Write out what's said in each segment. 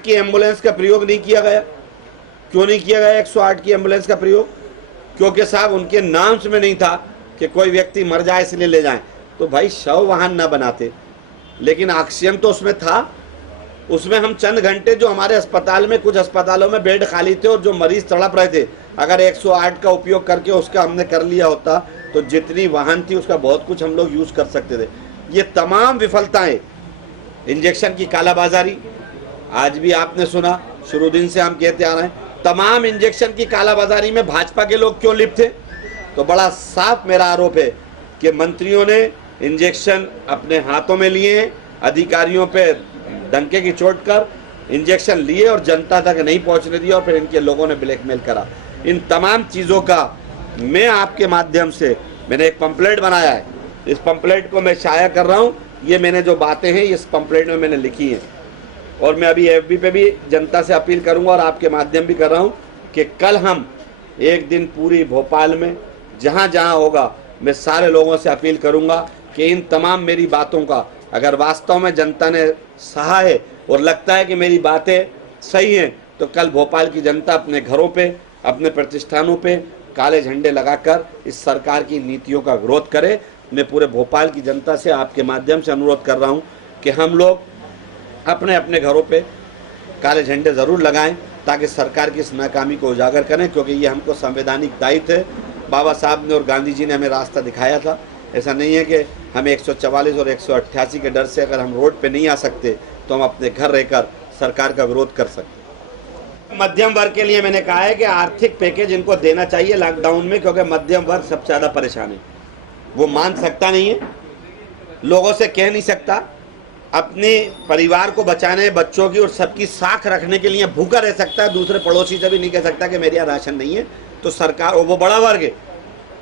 की एम्बुलेंस का प्रयोग नहीं किया गया। क्यों नहीं किया गया 108 की एम्बुलेंस का प्रयोग? क्योंकि साहब उनके नाम में नहीं था कि कोई व्यक्ति मर जाए इसलिए ले जाएं। तो भाई शव वाहन ना बनाते, लेकिन ऑक्सीजन तो उसमें था। उसमें हम चंद घंटे जो हमारे अस्पताल में, कुछ अस्पतालों में बेड खाली थे और जो मरीज तड़प रहे थे, अगर 108 का उपयोग करके उसका हमने कर लिया होता तो जितनी वाहन थी उसका बहुत कुछ हम लोग यूज कर सकते थे। ये तमाम विफलताएं, इंजेक्शन की कालाबाजारी, आज भी आपने सुना, शुरू दिन से हम कहते आ रहे हैं, तमाम इंजेक्शन की कालाबाजारी में भाजपा के लोग क्यों लिप्त थे? तो बड़ा साफ मेरा आरोप है कि मंत्रियों ने इंजेक्शन अपने हाथों में लिए, अधिकारियों पे डंके की चोट कर इंजेक्शन लिए और जनता तक नहीं पहुंचने दिया, और फिर इनके लोगों ने ब्लैकमेल करा। इन तमाम चीज़ों का मैं आपके माध्यम से, मैंने एक पंपलेट बनाया है, इस पंपलेट को मैं शाया कर रहा हूँ। ये मैंने जो बातें हैं इस पंपलेट में मैंने लिखी हैं, और मैं अभी FB पे भी जनता से अपील करूंगा और आपके माध्यम भी कर रहा हूं कि कल हम एक दिन पूरी भोपाल में जहां जहां होगा, मैं सारे लोगों से अपील करूंगा कि इन तमाम मेरी बातों का अगर वास्तव में जनता ने सहा है और लगता है कि मेरी बातें सही हैं, तो कल भोपाल की जनता अपने घरों पे, अपने प्रतिष्ठानों पे काले झंडे लगाकर इस सरकार की नीतियों का विरोध करे। मैं पूरे भोपाल की जनता से आपके माध्यम से अनुरोध कर रहा हूं कि हम लोग अपने अपने घरों पे काले झंडे ज़रूर लगाएं, ताकि सरकार की इस नाकामी को उजागर करें, क्योंकि ये हमको संवैधानिक दायित्व है। बाबा साहब ने और गांधी जी ने हमें रास्ता दिखाया था। ऐसा नहीं है कि हमें 144 और 188 के डर से अगर हम रोड पे नहीं आ सकते तो हम अपने घर रहकर सरकार का विरोध कर सकते। मध्यम वर्ग के लिए मैंने कहा है कि आर्थिक पैकेज इनको देना चाहिए लॉकडाउन में, क्योंकि मध्यम वर्ग सबसे ज़्यादा परेशान है। वो मान सकता नहीं है, लोगों से कह नहीं सकता, अपने परिवार को बचाने, बच्चों की और सबकी साख रखने के लिए भूखा रह सकता है। दूसरे पड़ोसी से भी नहीं कह सकता कि मेरे यहाँ राशन नहीं है। तो सरकार, और वो बड़ा वर्ग है,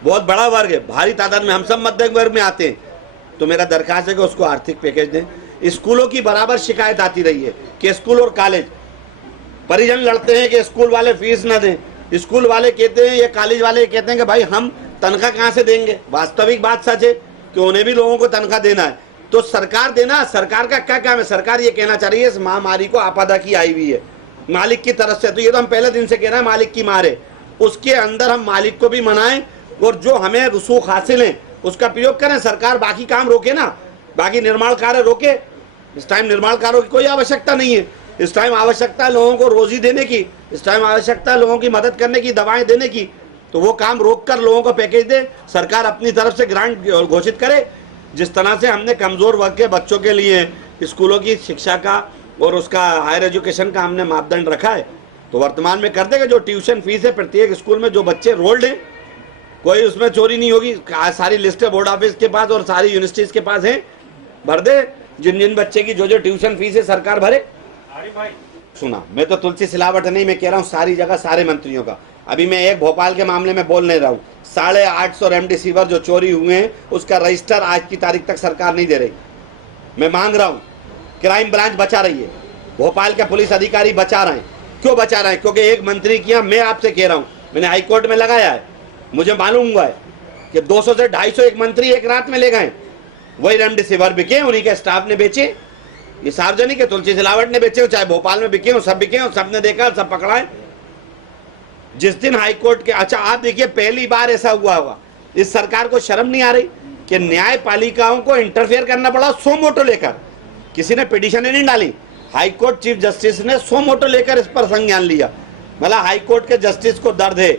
बहुत बड़ा वर्ग है, भारी तादाद में हम सब मध्यम वर्ग में आते हैं। तो मेरा दरख्वास्त है कि उसको आर्थिक पैकेज दें। स्कूलों की बराबर शिकायत आती रही है कि स्कूल और कॉलेज, परिजन लड़ते हैं कि स्कूल वाले फीस ना दें, स्कूल वाले कहते हैं, ये कॉलेज वाले कहते हैं कि भाई हम तनख्वाह कहाँ से देंगे। वास्तविक बात सच है कि उन्हें भी लोगों को तनख्वाह देना है, तो सरकार देना। सरकार का क्या काम है? सरकार ये कहना चाह रही है इस महामारी को आपदा की आई हुई है मालिक की तरफ से, तो ये तो हम पहले दिन से कह रहे हैं मालिक की मार है। उसके अंदर हम मालिक को भी मनाएं और जो हमें रसूख हासिल है उसका प्रयोग करें। सरकार बाकी काम रोके ना, बाकी निर्माण कार्य रोके। इस टाइम निर्माण कार्यों की कोई आवश्यकता नहीं है। इस टाइम आवश्यकता है लोगों को रोजी देने की, इस टाइम आवश्यकता है लोगों की मदद करने की, दवाएं देने की। तो वो काम रोक कर लोगों को पैकेज दे, सरकार अपनी तरफ से ग्रांट घोषित करे। जिस तरह से हमने कमज़ोर वर्ग के बच्चों के लिए स्कूलों की शिक्षा का और उसका हायर एजुकेशन का हमने मापदंड रखा है, तो वर्तमान में कर देगा। जो ट्यूशन फीस है प्रत्येक स्कूल में, जो बच्चे रोल्ड हैं, कोई उसमें चोरी नहीं होगी। सारी लिस्टें बोर्ड ऑफिस के पास और सारी यूनिवर्सिटीज़ के पास हैं, भर दे। जिन जिन बच्चे की जो जो ट्यूशन फीस है सरकार भरे। सुना, मैं तो तुलसी सिलावट नहीं, मैं कह रहा हूँ सारी जगह सारे मंत्रियों का। अभी मैं एक भोपाल के मामले में बोल नहीं रहा हूँ। 850 रेमडेसिविर जो चोरी हुए हैं उसका रजिस्टर आज की तारीख तक सरकार नहीं दे रही। मैं मांग रहा हूँ, क्राइम ब्रांच बचा रही है, भोपाल के पुलिस अधिकारी बचा रहे हैं। क्यों बचा रहे हैं? क्योंकि एक मंत्री किया। मैं आपसे कह रहा हूँ, मैंने हाईकोर्ट में लगाया है, मुझे मालूम हुआ है कि 200 से 250 एक मंत्री एक रात में ले गए। वही रेमडेसिविर बिके, उन्हीं के स्टाफ ने बेचे। ये सार्वजनिक है, तुलसी सिलावट ने बेचे हो, चाहे भोपाल में बिके हो, सब बिके हो, सबने देखा, सब पकड़ाए। जिस दिन हाईकोर्ट के, अच्छा आप देखिए पहली बार ऐसा हुआ होगा, इस सरकार को शर्म नहीं आ रही कि न्यायपालिकाओं को इंटरफेयर करना पड़ा सो मोटो लेकर। किसी ने पिटीशन नहीं डाली, हाईकोर्ट चीफ जस्टिस ने सो मोटो लेकर इस पर संज्ञान लिया। मतलब हाईकोर्ट के जस्टिस को दर्द है,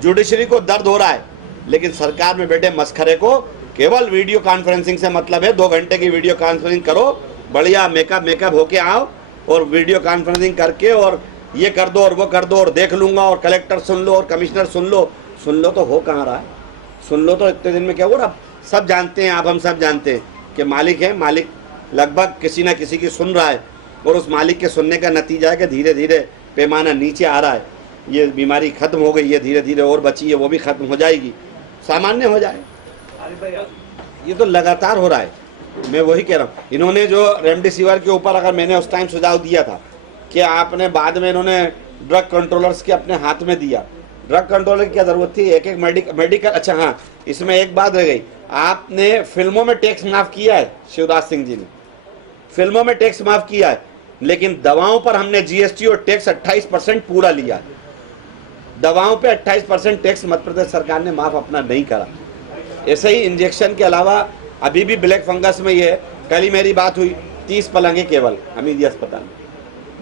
जुडिशरी को दर्द हो रहा है, लेकिन सरकार में बैठे मस्खरे को केवल वीडियो कॉन्फ्रेंसिंग से मतलब है। 2 घंटे की वीडियो कॉन्फ्रेंसिंग करो, बढ़िया मेकअप होके आओ और वीडियो कॉन्फ्रेंसिंग करके और ये कर दो और वो कर दो और देख लूंगा और कलेक्टर सुन लो और कमिश्नर सुन लो तो हो कहाँ रहा है? सुन लो तो इतने दिन में क्या हुआ? अब सब जानते हैं, आप हम सब जानते हैं कि मालिक है, मालिक लगभग किसी ना किसी की सुन रहा है, और उस मालिक के सुनने का नतीजा है कि धीरे धीरे पैमाना नीचे आ रहा है। ये बीमारी खत्म हो गई है, धीरे धीरे और बची है वो भी खत्म हो जाएगी, सामान्य हो जाए। ये तो लगातार हो रहा है। मैं वही कह रहा हूँ, इन्होंने जो रेमडेसिविर के ऊपर अगर मैंने उस टाइम सुझाव दिया था कि आपने बाद में इन्होंने ड्रग कंट्रोलर्स के अपने हाथ में दिया। ड्रग कंट्रोलर की क्या ज़रूरत थी? एक मेडिकल। अच्छा हाँ, इसमें एक बात रह गई, आपने फिल्मों में टैक्स माफ़ किया है, शिवराज सिंह जी ने फिल्मों में टैक्स माफ़ किया है, लेकिन दवाओं पर हमने जीएसटी और टैक्स 28% पूरा लिया। दवाओं पे 28% टैक्स मध्य प्रदेश सरकार ने माफ अपना नहीं करा। ऐसे ही इंजेक्शन के अलावा अभी भी ब्लैक फंगस में ये है। कल ही मेरी बात हुई, 30 पलंग है केवल हमीदिया अस्पताल में।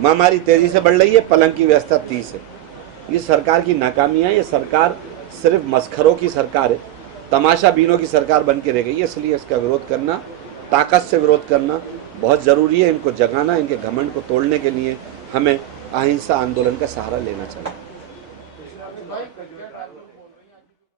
महामारी तेजी से बढ़ रही है, पलंग की व्यवस्था 30 है। ये सरकार की नाकामी है। ये सरकार सिर्फ मस्खरों की सरकार है, तमाशा बीनों की सरकार बन के रह गई है। इसलिए इसका विरोध करना, ताकत से विरोध करना बहुत ज़रूरी है। इनको जगाना, इनके घमंड को तोड़ने के लिए हमें अहिंसा आंदोलन का सहारा लेना चाहिए।